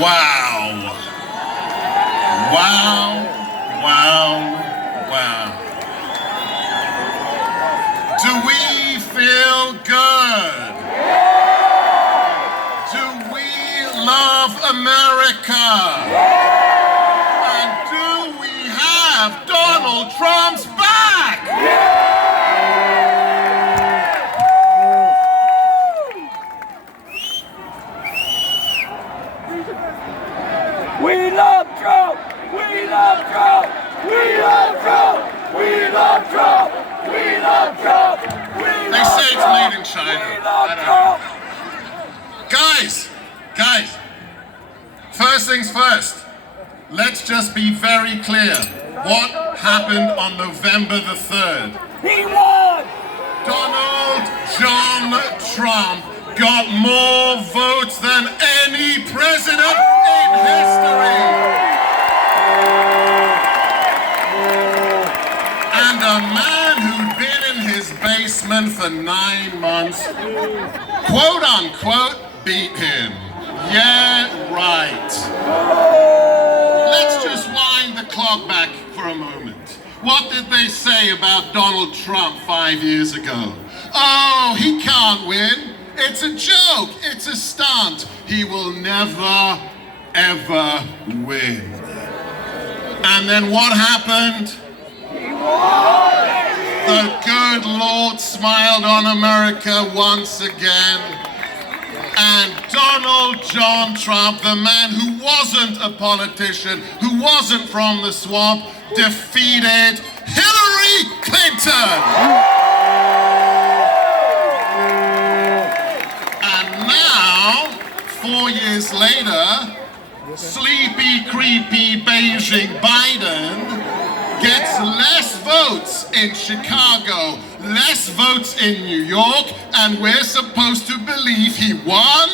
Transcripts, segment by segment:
Wow. Wow. Wow. Wow. Do we feel good? Do we love America? And do we have Donald Trump's back? We love Trump! We love Trump! We love Trump! We love Trump! We love Trump! They say it's made in China. I don't know. Guys, first things first. Let's just be very clear. What happened on November the 3rd? He won! Donald John Trump got more votes than any president in history. And a man who'd been in his basement for 9 months, quote unquote, beat him. Yeah, right. Let's just wind the clock back for a moment. What did they say about Donald Trump 5 years ago? Oh, he can't win. It's a joke. It's a stunt. He will never, ever win. And then what happened? The good Lord smiled on America once again. And Donald John Trump, the man who wasn't a politician, who wasn't from the swamp, defeated Hillary Clinton. And now, 4 years later, sleepy, creepy Beijing Biden gets less votes in Chicago, less votes in New York, and we're supposed to believe he won?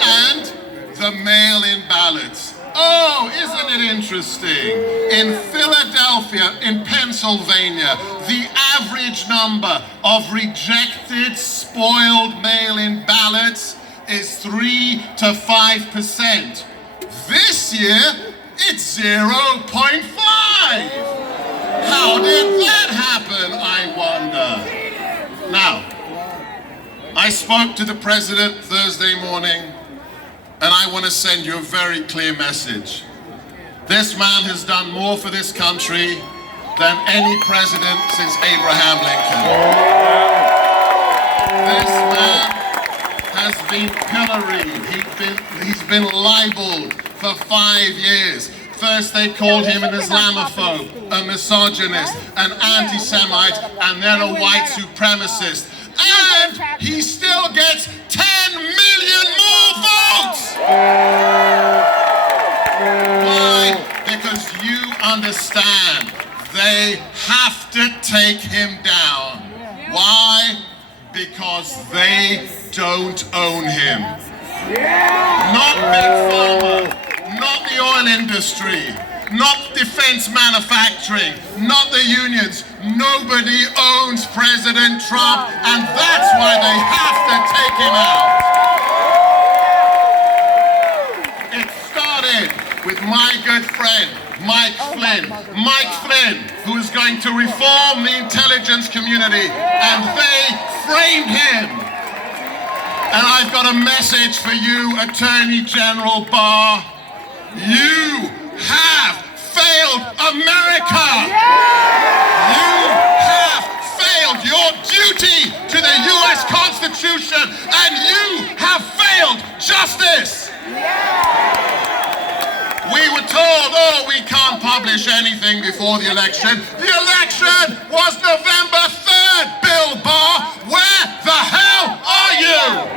And the mail-in ballots. Oh, isn't it interesting? In Philadelphia, in Pennsylvania, the average number of rejected, spoiled mail-in ballots is 3 to 5%. This year, it's 0.5. How did that happen, I wonder? Now, I spoke to the president Thursday morning, and I want to send you a very clear message. This man has done more for this country than any president since Abraham Lincoln. This man has been pilloried. He's been libeled for 5 years. First they called him an Islamophobe, a misogynist, an anti-Semite, and then a white supremacist. And he still gets 10 million more votes! Why? Because you understand, they have to take him down. Why? Because they don't own him. Not Big Pharma, not the oil industry, not defense manufacturing, not the unions. Nobody owns President Trump, and that's why they have to take him out. It started with my good friend, Mike Flynn. Mike Flynn, who is going to reform the intelligence community, and they framed him. And I've got a message for you, Attorney General Barr. You have failed America. You have failed your duty to the U.S. Constitution, and you have failed justice. We were told, oh, we can't publish anything before the election. The election was November 3rd, Bill Barr. Where the hell are you?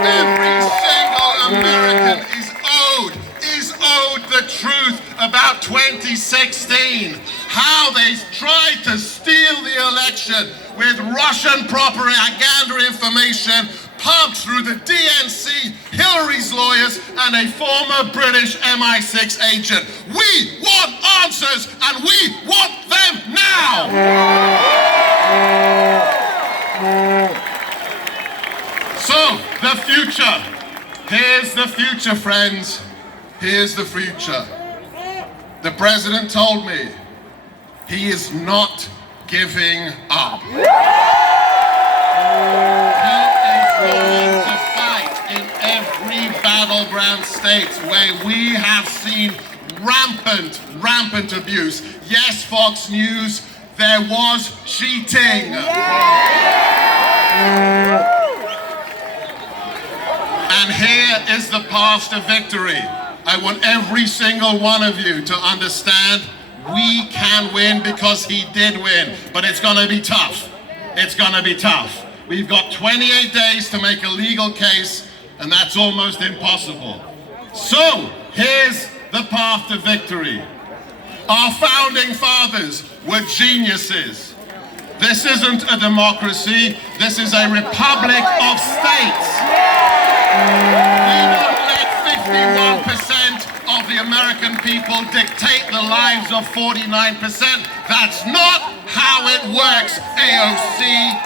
Every single American is owed the truth about 2016. How they tried to steal the election with Russian propaganda information pumped through the DNC, Hillary's lawyers, and a former British MI6 agent. We want answers, and we want them now! So, the future future. Here's the future, friends. Here's the future. The president told me he is not giving up. He is going to fight in every battleground state where we have seen rampant abuse. Yes, Fox News, there was cheating. And here is the path to victory. I want every single one of you to understand we can win because he did win, but it's gonna be tough. It's gonna be tough. We've got 28 days to make a legal case, and that's almost impossible. So, here's the path to victory. Our founding fathers were geniuses. This isn't a democracy, this is a republic of states. We don't let 51% of the American people dictate the lives of 49%. That's not how it works, AOC.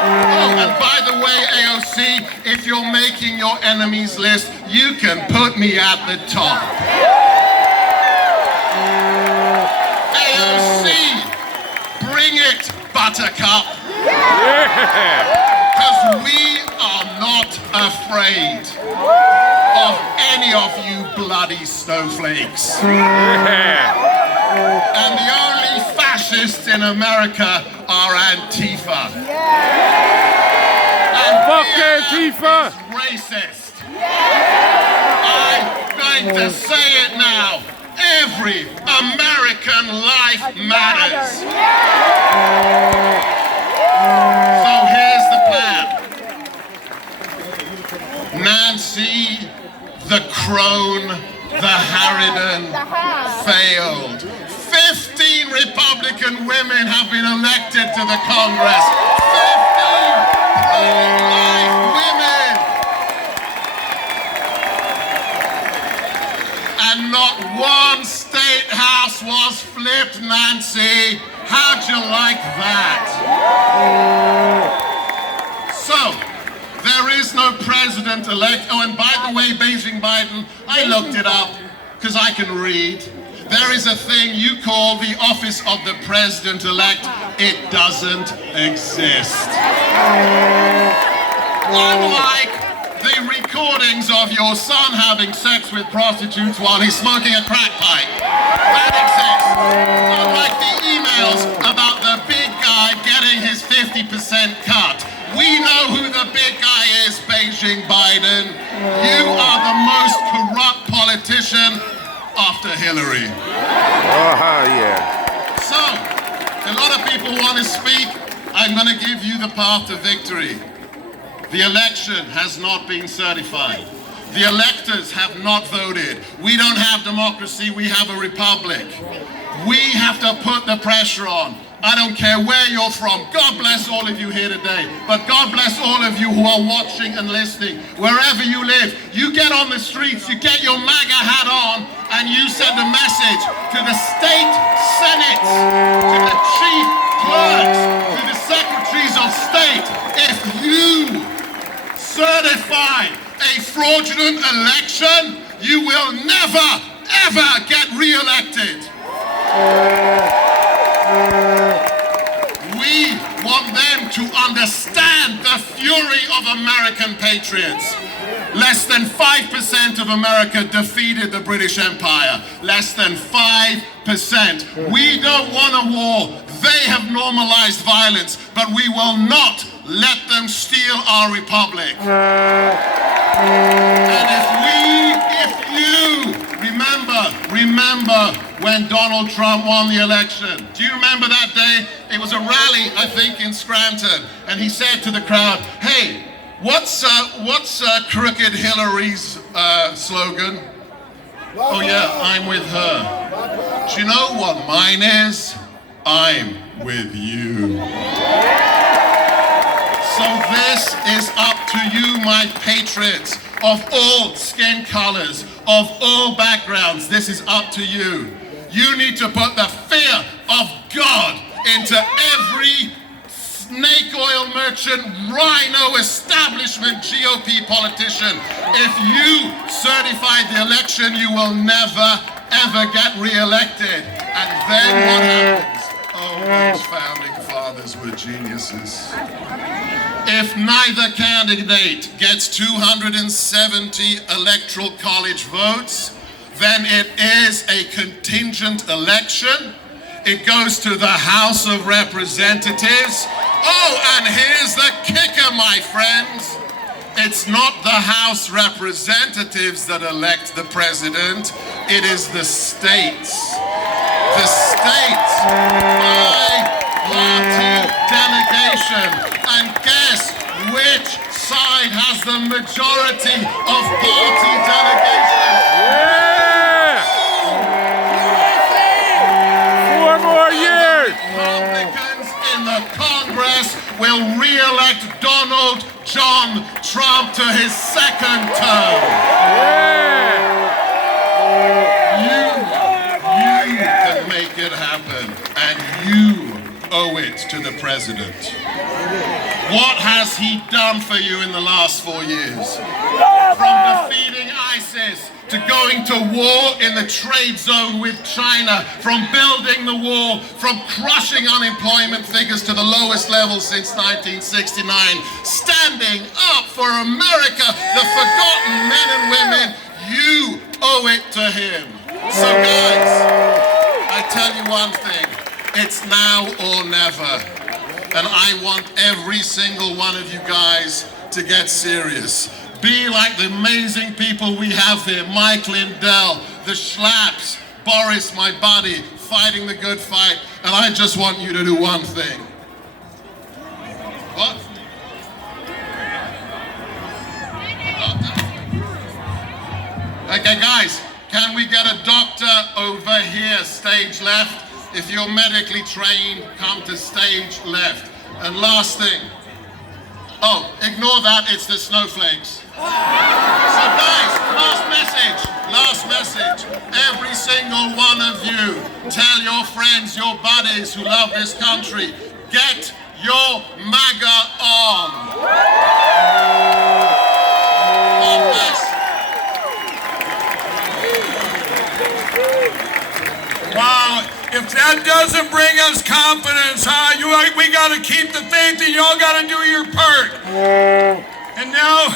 Oh, and by the way, AOC, if you're making your enemies list, you can put me at the top. AOC, bring it, Buttercup. Because we are not afraid of any of you bloody snowflakes. And the only fascists in America are Antifa. And Fuck Antifa! Racist. I'm going to say it now. Every American life matters. So here's the plan. Nancy, the crone, the harridan failed. 15 Republican women have been elected to the Congress. 15 pro-life women. And not one state house was flipped, Nancy. How'd you like that? So, there is no president-elect. Oh, and by the way, Beijing Biden, I looked it up because I can read. There is a thing you call the office of the president-elect. It doesn't exist. Unlike the recordings of your son having sex with prostitutes while he's smoking a crack pipe. That exists. Unlike the emails about the big guy getting his 50% cut. We know who the big guy is, Beijing Biden. You are the most corrupt politician after Hillary. Yeah. So, a lot of people want to speak. I'm going to give you the path to victory. The election has not been certified. The electors have not voted. We don't have democracy, we have a republic. We have to put the pressure on. I don't care where you're from. God bless all of you here today. But God bless all of you who are watching and listening. Wherever you live, you get on the streets, you get your MAGA hat on, and you send a message to the state senates, to the chief clerks, to the secretaries of state. If you certify a fraudulent election, you will never, ever get re-elected. We want them to understand the fury of American patriots. Less than 5% of America defeated the British Empire. Less than 5%. We don't want a war. They have normalized violence, but we will not let them steal our republic. And if you remember when Donald Trump won the election. Do you remember that day? It was a rally, I think, in Scranton, and he said to the crowd, "Hey, what's Crooked Hillary's slogan?" "Oh yeah, I'm with her." "Do you know what mine is? I'm with you." So this is up to you, my patriots, of all skin colors, of all backgrounds. This is up to you. You need to put the fear of God into every snake oil merchant, rhino establishment GOP politician. If you certify the election, you will never, ever get re-elected. And then what happens? Oh, those founding fathers were geniuses. If neither candidate gets 270 electoral college votes, then it is a contingent election. It goes to the House of Representatives. Oh, and here's the kicker, my friends. It's not the House Representatives that elect the president. It is the states. The states by-party delegation. And guess which side has the majority of party delegation? Yeah! 4 more years! Republicans in the Congress will re-elect Donald John Trump to his second term. You can make it happen, and you owe it to the president. What has he done for you in the last 4 years? From defeating ISIS to going to war in the trade zone with China, from building the wall, from crushing unemployment figures to the lowest level since 1969, standing up for America, the forgotten men and women, you owe it to him. So guys, I tell you one thing, it's now or never. And I want every single one of you guys to get serious. Be like the amazing people we have here, Mike Lindell, the Schlaps, Boris, my buddy, fighting the good fight. And I just want you to do one thing. What? Okay, guys, can we get a doctor over here, stage left? If you're medically trained, come to stage left. And last thing. Oh, ignore that, it's the snowflakes. So guys, last message. Every single one of you, tell your friends, your buddies who love this country, get your MAGA on. God bless. Wow, if that doesn't bring us confidence, we got to keep the faith and y'all got to do your part. And now,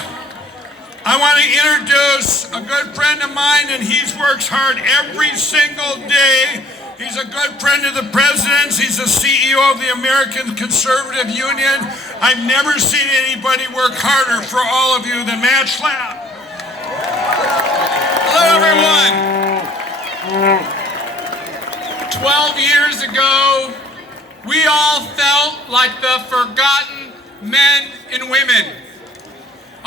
I want to introduce a good friend of mine, and he works hard every single day. He's a good friend of the president's. He's the CEO of the American Conservative Union. I've never seen anybody work harder for all of you than Matt Schlapp. Hello, everyone. 12 years ago, we all felt like the forgotten men and women.